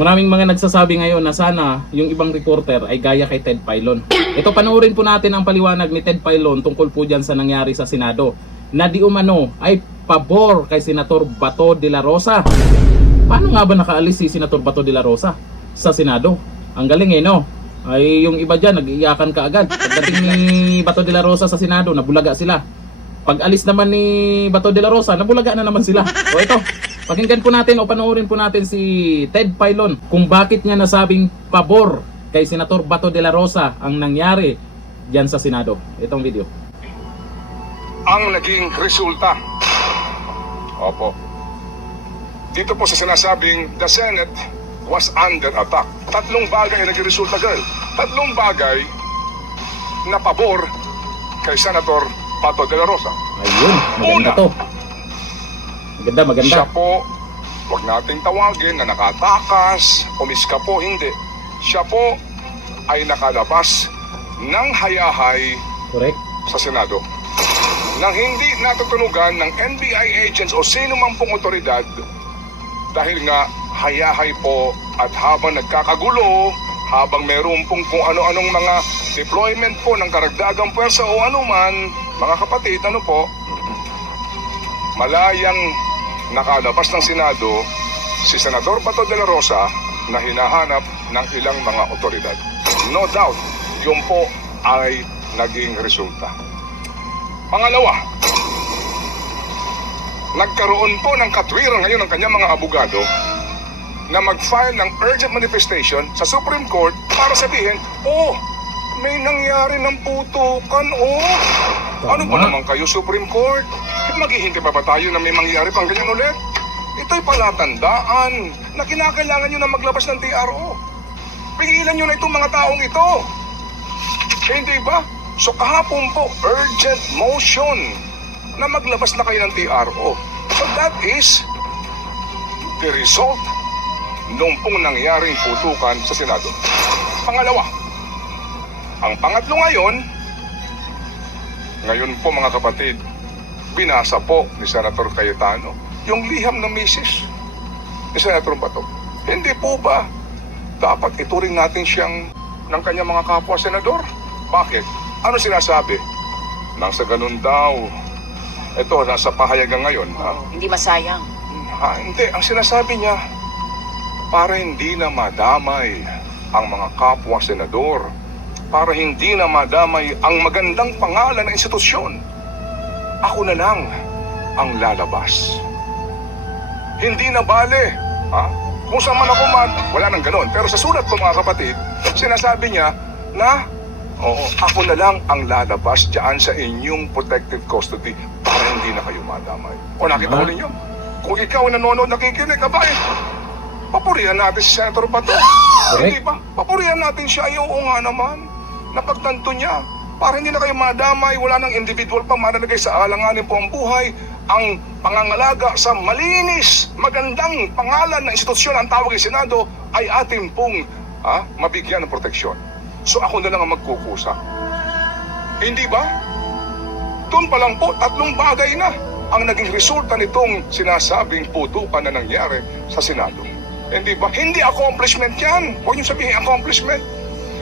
Maraming mga nagsasabi ngayon na sana yung ibang reporter ay gaya kay Ted Filon. Ito, panoorin po natin ang paliwanag ni Ted Filon tungkol po dyan sa nangyari sa Senado na di umano ay pabor kay Senator Bato de la Rosa. Paano nga ba nakaalis si Senator Bato de la Rosa sa Senado? Ang galing no? Ay yung iba dyan nag-iiyakan ka agad. Pagdating ni Bato de la Rosa sa Senado, nabulaga sila. Pag alis naman ni Bato de la Rosa, nabulaga na naman sila. O ito, pakinggan po natin o panoorin po natin si Ted Filon kung bakit niya nasabing pabor kay Senator Bato de la Rosa ang nangyari diyan sa Senado. Itong video. Ang naging resulta. Opo. Dito po sa sinasabing the Senate was under attack. Tatlong bagay ang naging resulta, girl. Tatlong bagay na pabor kay Senator Bato de la Rosa. Ayun, maganda to. Maganda. Siya po, wag nating tawagin na nakatakas, umiska po, hindi. Siya po ay nakalabas ng hayahay Correct. sa Senado. Nang hindi natutunugan ng NBI agents o sino man pong otoridad dahil nga hayahay po at habang nagkakagulo, habang meron pong kung ano-anong mga deployment po ng karagdagang pwersa o anuman, mga kapatid, ano po, malayang nakalabas ng Senado si Senador Bato de la Rosa na hinahanap ng ilang mga otoridad. No doubt, yun po ay naging resulta. Pangalawa, nagkaroon po ng katwiran ngayon ng kanyang mga abogado na mag-file ng urgent manifestation sa Supreme Court para sabihin, oh, may nangyari ng putukan, oh. Ano ba naman kayo, Supreme Court? Maghihintay pa ba tayo na may mangyari pang ganyan ulit? Ito'y palatandaan na kinakailangan nyo na maglabas ng TRO. Pigilan nyo na itong mga taong ito. Hindi ba? So kahapon po, urgent motion na maglabas na kayo ng TRO. So that is the result nung pong nangyaring putukan sa Senado. Pangalawa, ang pangatlo ngayon po mga kapatid, binasa po ni Senator Cayetano yung liham ng misis ni Senator Bato. Hindi po ba dapat ituring natin siyang ng kanyang mga kapwa senador? Bakit? Ano sinasabi? Nang sa ganun daw, ito, nasa pahayagan ngayon. Hindi masayang. Hindi. Ang sinasabi niya, para hindi na madamay ang mga kapwa senador, para hindi na madamay ang magandang pangalan ng institusyon, ako na lang ang lalabas. Hindi na bale. Kung saan man ako wala nang ganon. Pero sa sulat ko mga kapatid, sinasabi niya na oo, ako na lang ang lalabas dyan sa inyong protective custody para hindi na kayo madamay. O nakita ko ninyo, kung ikaw nanonood, nakikinig, papurihan natin si Senator Bato. Hindi ba? Papurihan natin siya. Oo nga naman. Napagtanto niya. Para hindi na kayo madamay, wala nang individual pang manalagay sa alanganin po ang buhay. Ang pangangalaga sa malinis, magandang pangalan ng institusyon ang tawag ng Senado ay ating pong mabigyan ng proteksyon. So ako na lang ang magkukusa. Hindi ba? Doon pa lang po, tatlong bagay na ang naging resulta nitong sinasabing putukan na nangyari sa Senado. Hindi ba? Hindi accomplishment yan. Huwag niyo sabihin accomplishment.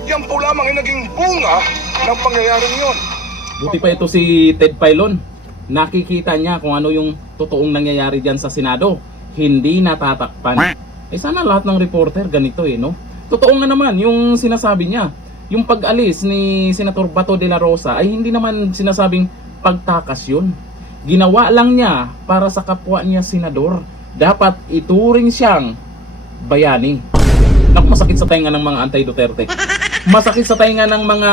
Yan po lamang yung naging bunga ng pangyayaring yon. Buti pa ito si Ted Filon. Nakikita niya kung ano yung totoong nangyayari diyan sa Senado. Hindi natatakpan. Sana lahat ng reporter ganito no? Totoo nga naman yung sinasabi niya. Yung pag-alis ni Senator Bato de la Rosa ay hindi naman sinasabing pagtakas yun. Ginawa lang niya para sa kapwa niya senador. Dapat ituring siyang bayani. Naku, masakit sa tainga ng mga anti-Duterte. Masakit sa tainga ng mga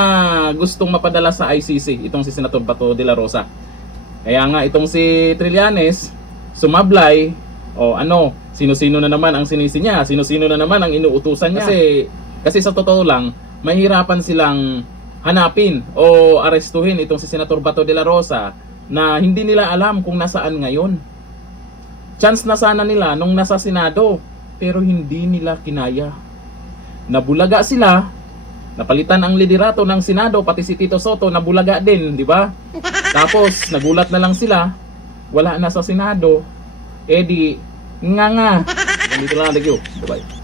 gustong mapadala sa ICC itong si Senator Bato de la Rosa. Kaya nga itong si Trillanes sumablay sino-sino na naman ang sinisi niya, sino-sino na naman ang inuutusan niya. Kasi sa totoo lang, mahirapan silang hanapin o arestuhin itong si Senator Bato de la Rosa na hindi nila alam kung nasaan ngayon. Chance na sana nila nung nasa Senado, pero hindi nila kinaya. Nabulaga sila, napalitan ang liderato ng Senado, pati si Tito Soto nabulaga din, di ba? Tapos nagulat na lang sila, wala na sa Senado. Di nga. Nandito lang, thank you. Bye-bye.